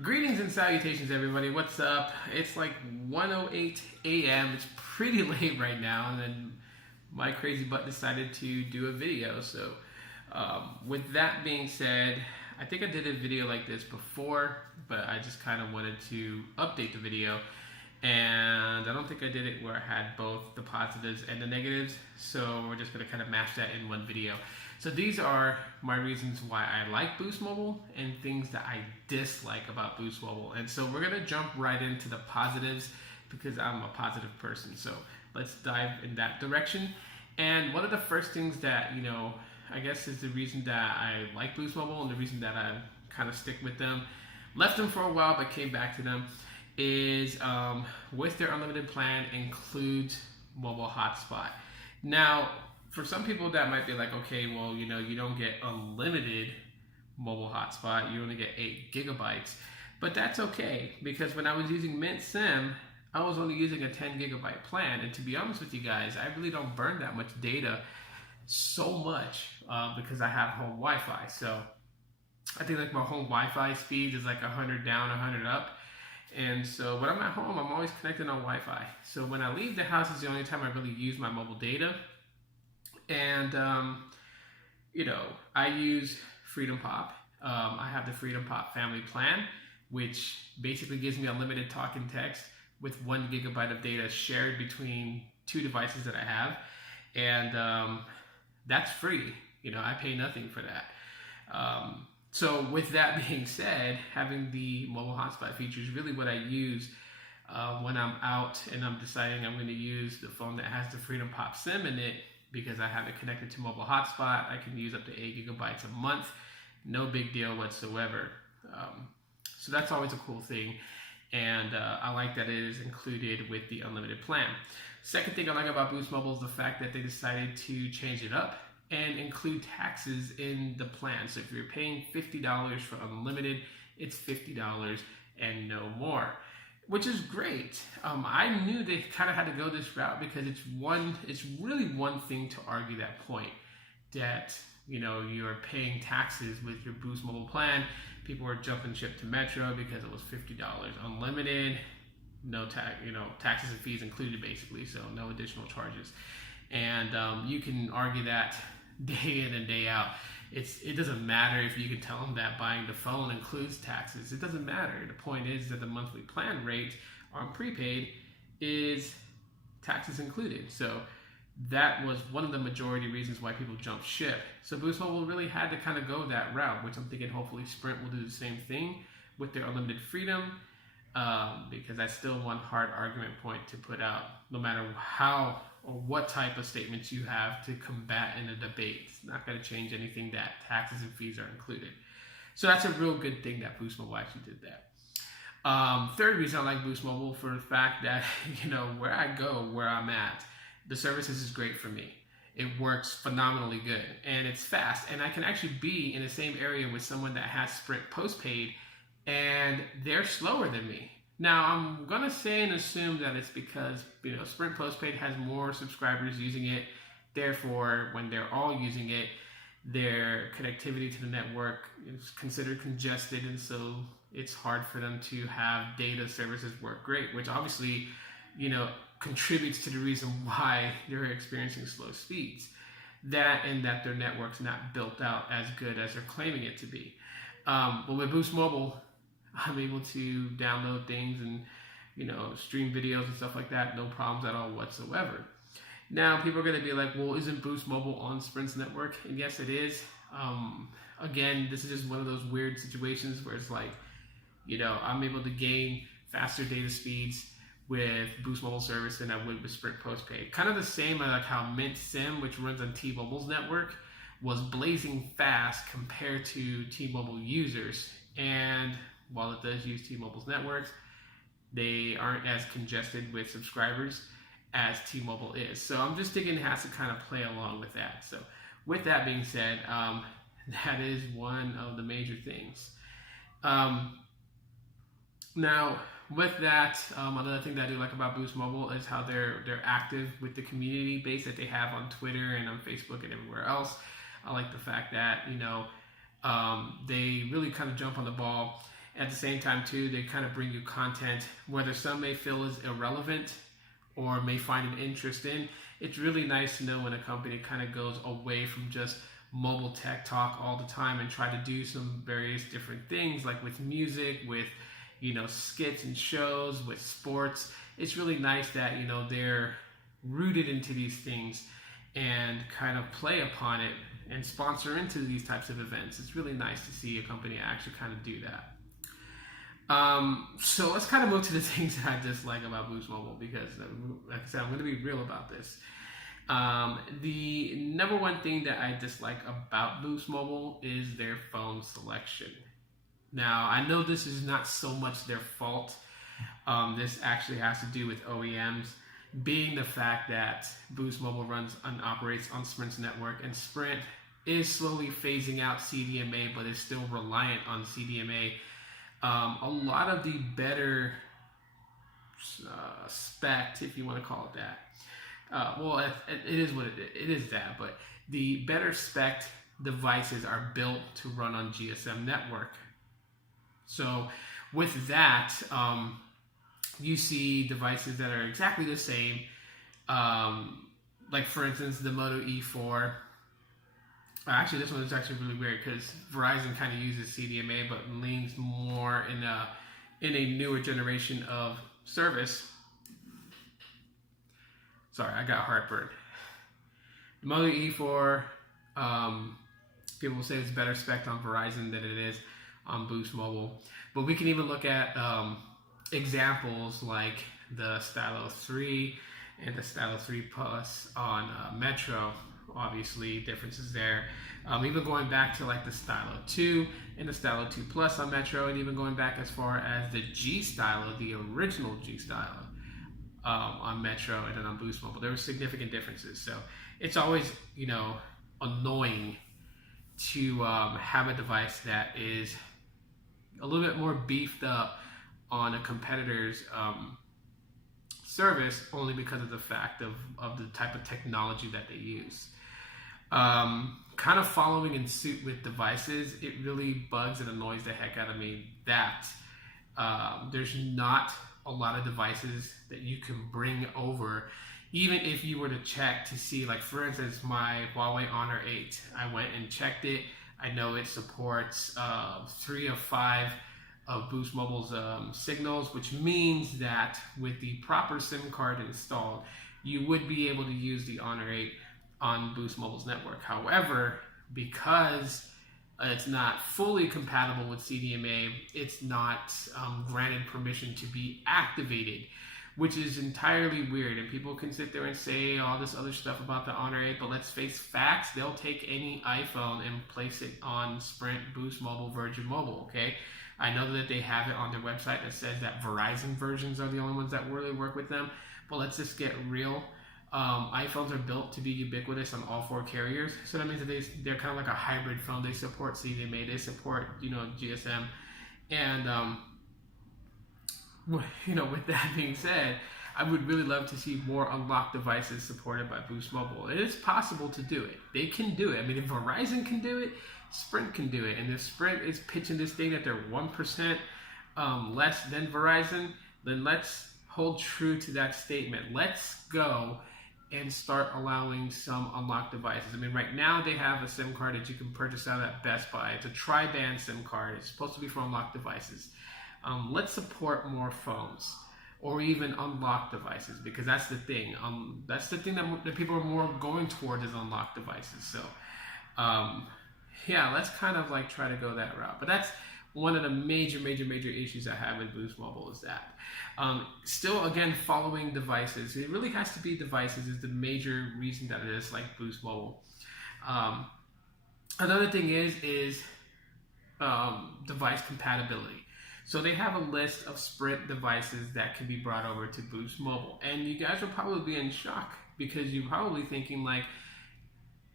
Greetings and salutations, everybody. What's up? It's like 1:08 a.m. It's pretty late right now, and then my crazy butt decided to do a video. So, with that being said, I think I did a video like this before, but I just kind of wanted to update the video. And I don't think I did it where I had both the positives and the negatives. So we're just going to kind of mash that in one video. So these are my reasons why I like Boost Mobile and things that I dislike about Boost Mobile. And so we're going to jump right into the positives because I'm a positive person. So let's dive in that direction. And one of the first things that, I guess is the reason that I like Boost Mobile and the reason that I kind of stick with them, left them for a while but came back to them, is with their unlimited plan includes mobile hotspot. Now, for some people that might be like, okay, well, you don't get unlimited mobile hotspot, you only get 8 gigabytes, but that's okay because when I was using Mint Sim, I was only using a 10 gigabyte plan, and to be honest with you guys, I really don't burn that much data so much because I have home Wi-Fi. So I think like my home Wi-Fi speed is like 100 down, 100 up. And so when I'm at home, I'm always connected on Wi-Fi. So when I leave the house is the only time I really use my mobile data. And, I use Freedom Pop. I have the Freedom Pop family plan, which basically gives me unlimited talk and text with 1 gigabyte of data shared between 2 devices that I have. And that's free. I pay nothing for that. So with that being said, having the mobile hotspot feature is really what I use when I'm out and I'm deciding I'm going to use the phone that has the Freedom Pop SIM in it because I have it connected to mobile hotspot. I can use up to 8 gigabytes a month. No big deal whatsoever. So that's always a cool thing. And I like that it is included with the unlimited plan. Second thing I like about Boost Mobile is the fact that they decided to change it up and include taxes in the plan. So if you're paying $50 for unlimited, it's $50 and no more, which is great. I knew they kind of had to go this route because it's really one thing to argue that point that you're paying taxes with your Boost Mobile plan. People were jumping ship to Metro because it was $50 unlimited, no taxes and fees included basically, so no additional charges. And you can argue that day in and day out. It doesn't matter if you can tell them that buying the phone includes taxes. It doesn't matter. The point is that the monthly plan rate on prepaid is taxes included. So that was one of the majority reasons why people jumped ship. So Boost Mobile really had to kind of go that route, which I'm thinking hopefully Sprint will do the same thing with their unlimited freedom, because that's still one hard argument point to put out, no matter how or what type of statements you have to combat in a debate. It's not going to change anything that taxes and fees are included. So that's a real good thing that Boost Mobile actually did that. Third reason I like Boost Mobile for the fact that, where I go, where I'm at, the services is great for me. It works phenomenally good and it's fast. And I can actually be in the same area with someone that has Sprint postpaid and they're slower than me. Now, I'm going to say and assume that it's because, Sprint postpaid has more subscribers using it. Therefore, when they're all using it, their connectivity to the network is considered congested. And so it's hard for them to have data services work great, which obviously, contributes to the reason why they're experiencing slow speeds. That and that their network's not built out as good as they're claiming it to be. But with Boost Mobile, I'm able to download things and, stream videos and stuff like that. No problems at all whatsoever. Now, people are going to be like, well, isn't Boost Mobile on Sprint's network? And yes, it is. Again, this is just one of those weird situations where it's like, I'm able to gain faster data speeds with Boost Mobile service than I would with Sprint postpaid. Kind of the same like how Mint Sim, which runs on T-Mobile's network, was blazing fast compared to T-Mobile users. And while it does use T-Mobile's networks, they aren't as congested with subscribers as T-Mobile is. So I'm just thinking it has to kind of play along with that. So with that being said, that is one of the major things. Now, with that, another thing that I do like about Boost Mobile is how they're active with the community base that they have on Twitter and on Facebook and everywhere else. I like the fact that, they really kind of jump on the ball At the same time too, they kind of bring you content, whether some may feel is irrelevant or may find an interest in. It's really nice to know when a company kind of goes away from just mobile tech talk all the time and try to do some various different things, like with music, with skits and shows, with sports. It's really nice that they're rooted into these things and kind of play upon it and sponsor into these types of events. It's really nice to see a company actually kind of do that. So let's kind of move to the things that I dislike about Boost Mobile, because like I said, I'm going to be real about this. The number one thing that I dislike about Boost Mobile is their phone selection. Now, I know this is not so much their fault. This actually has to do with OEMs, being the fact that Boost Mobile runs and operates on Sprint's network, and Sprint is slowly phasing out CDMA, but is still reliant on CDMA. A lot of the better spec, if you want to call it that, well, it is what it is that, but the better spec devices are built to run on GSM network. So with that, you see devices that are exactly the same, like for instance the Moto E4. Actually, this one is actually really weird because Verizon kind of uses CDMA, but leans more in a newer generation of service. Sorry, I got heartburn. The Moto E4, people will say it's better spec'd on Verizon than it is on Boost Mobile. But we can even look at examples like the Stylo 3 and the Stylo 3 Plus on Metro. Obviously, differences there. Even going back to like the Stylo 2 and the Stylo 2 Plus on Metro, and even going back as far as the G Stylo, the original G Stylo on Metro, and then on Boost Mobile, there were significant differences. So it's always annoying to have a device that is a little bit more beefed up on a competitor's service, only because of the fact of the type of technology that they use. Kind of following in suit with devices, it really bugs and annoys the heck out of me that there's not a lot of devices that you can bring over. Even if you were to check to see, like for instance, my Huawei Honor 8, I went and checked it. I know it supports 3 of 5 of Boost Mobile's signals, which means that with the proper SIM card installed, you would be able to use the Honor 8 on Boost Mobile's network. However, because it's not fully compatible with CDMA, it's not granted permission to be activated, which is entirely weird. And people can sit there and say all this other stuff about the Honor 8, but let's face facts, they'll take any iPhone and place it on Sprint, Boost Mobile, Virgin Mobile, okay? I know that they have it on their website that says that Verizon versions are the only ones that really work with them, but let's just get real. iPhones are built to be ubiquitous on all 4 carriers, so that means that they're kind of like a hybrid phone. They support CDMA, they support GSM, and with that being said, I would really love to see more unlocked devices supported by Boost Mobile. It is possible to do it. They can do it. I mean, if Verizon can do it, Sprint can do it. And if Sprint is pitching this thing that they're 1% less than Verizon, then let's hold true to that statement. Let's go and start allowing some unlocked devices. I mean, right now they have a SIM card that you can purchase out at Best Buy. It's a tri-band SIM card. It's supposed to be for unlocked devices. Let's support more phones, or even unlocked devices, because that's the thing. That's the thing that people are more going towards, is unlocked devices. So, yeah, let's kind of like try to go that route. But that's one of the major issues I have with Boost Mobile, is that still, again, following devices. It really has to be devices is the major reason that it is like Boost Mobile. Another thing is device compatibility. So they have a list of Sprint devices that can be brought over to Boost Mobile. And you guys will probably be in shock, because you're probably thinking like,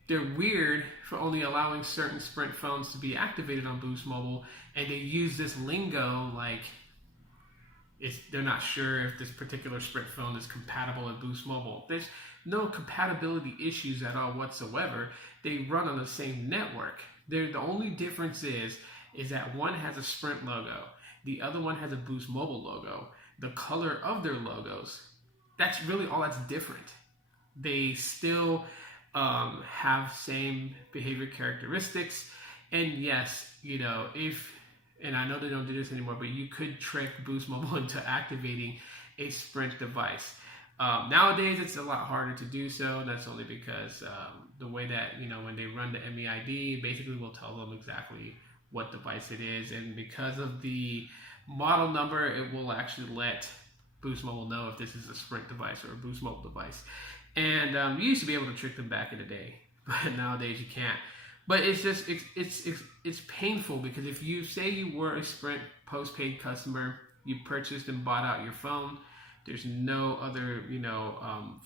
they're weird for only allowing certain Sprint phones to be activated on Boost Mobile, and they use this lingo like they're not sure if this particular Sprint phone is compatible with Boost Mobile. There's no compatibility issues at all whatsoever. They run on the same network. The only difference is that one has a Sprint logo The other one has a Boost Mobile logo. The color of their logos, that's really all that's different. They still have same behavior characteristics. And yes, you know, and I know they don't do this anymore, but you could trick Boost Mobile into activating a Sprint device. Nowadays, it's a lot harder to do so. And that's only because the way that, you know, when they run the MEID, basically will tell them exactly what device it is. And because of the model number, it will actually let Boost Mobile know if this is a Sprint device or a Boost Mobile device. And you used to be able to trick them back in the day, but nowadays you can't. But it's just, it's painful, because if you say you were a Sprint postpaid customer, you purchased and bought out your phone, there's no other, you know,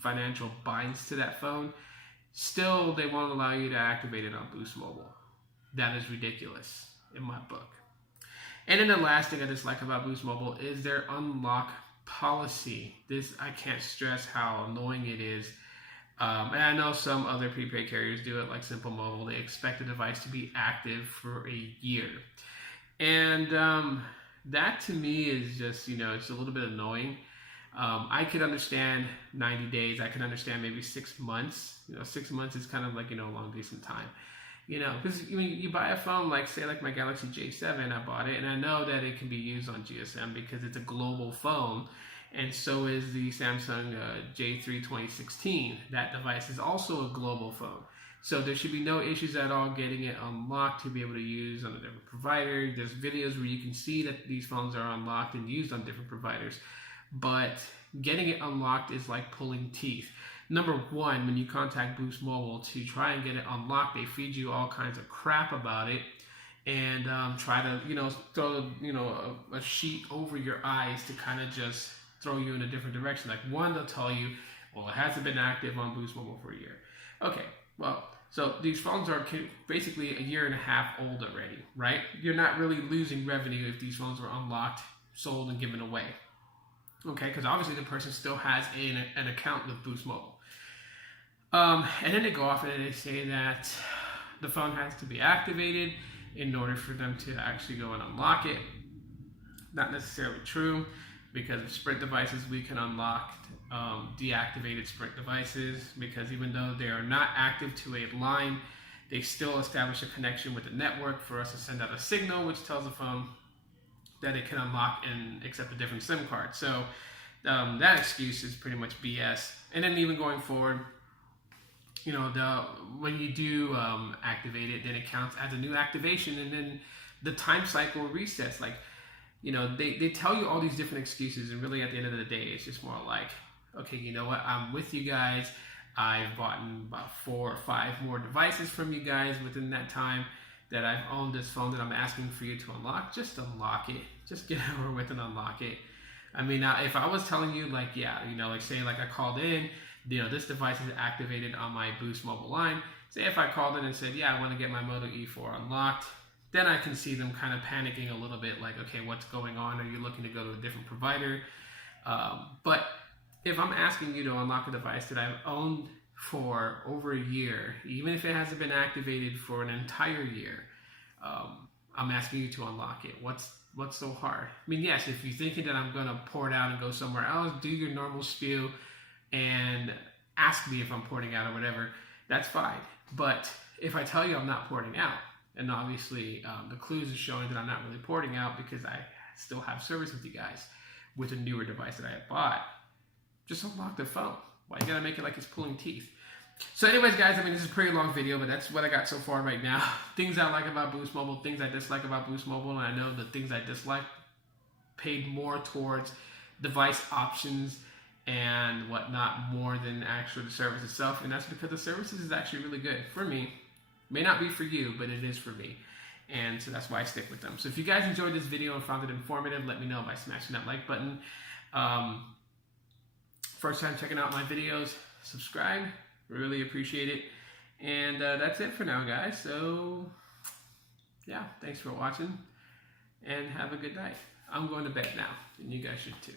financial binds to that phone, still they won't allow you to activate it on Boost Mobile. That is ridiculous in my book. And then the last thing I dislike about Boost Mobile is their unlock policy. This, I can't stress how annoying it is. And I know some other prepaid carriers do it, like Simple Mobile. They expect the device to be active for a year. And that to me is just, you know, it's a little bit annoying. I could understand 90 days. I could understand maybe 6 months. You know, 6 months is kind of like, you know, a long, decent time. You know, because I mean, you buy a phone like, say, like my Galaxy J7, I bought it, and I know that it can be used on GSM because it's a global phone, and so is the Samsung J3 2016. That device is also a global phone. So there should be no issues at all getting it unlocked to be able to use on a different provider. There's videos where you can see that these phones are unlocked and used on different providers. But getting it unlocked is like pulling teeth. Number one, when you contact Boost Mobile to try and get it unlocked, they feed you all kinds of crap about it and try to, you know, throw, you know, a sheet over your eyes to kind of just throw you in a different direction. Like, one, they'll tell you, well, it hasn't been active on Boost Mobile for a year. Okay, well, so these phones are basically a year and a half old already, right? You're not really losing revenue if these phones were unlocked, sold, and given away. Okay, because obviously the person still has an account with Boost Mobile. And then they go off and they say that the phone has to be activated in order for them to actually go and unlock it. Not necessarily true, because of Sprint devices, we can unlock deactivated Sprint devices, because even though they are not active to a line, they still establish a connection with the network for us to send out a signal which tells the phone that it can unlock and accept a different SIM card. So that excuse is pretty much BS. And then even going forward, you know, when you do activate it, then it counts as a new activation, and then the time cycle resets. Like, you know, they tell you all these different excuses, and really at the end of the day, it's just more like, okay, you know what, I'm with you guys. I've bought about 4 or 5 more devices from you guys within that time that I've owned this phone that I'm asking for you to unlock. Just unlock it. Just get over with and unlock it. I mean, if I was telling you, like, yeah, you know, like, say, like, I called in, you know, this device is activated on my Boost Mobile line. Say if I called in and said, yeah, I want to get my Moto E4 unlocked, then I can see them kind of panicking a little bit, like, okay, what's going on? Are you looking to go to a different provider? But if I'm asking you to unlock a device that I've owned for over a year, even if it hasn't been activated for an entire year, I'm asking you to unlock it. What's so hard? I mean, yes, if you're thinking that I'm going to port out and go somewhere else, do your normal spiel and ask me if I'm porting out or whatever, that's fine. But if I tell you I'm not porting out, and obviously the clues are showing that I'm not really porting out because I still have service with you guys with a newer device that I had bought, just unlock the phone. Why you gotta make it like it's pulling teeth? So anyways, guys, I mean, this is a pretty long video, but that's what I got so far right now. Things I like about Boost Mobile, things I dislike about Boost Mobile, and I know the things I dislike paid more towards device options and whatnot more than actually the service itself, and that's because the service is actually really good for me. May not be for you, but it is for me, and so that's why I stick with them. So if you guys enjoyed this video and found it informative, let me know by smashing that like button. First time checking out my videos, subscribe, really appreciate it. And that's it for now, guys. So yeah, thanks for watching and have a good night. I'm going to bed now, and you guys should too.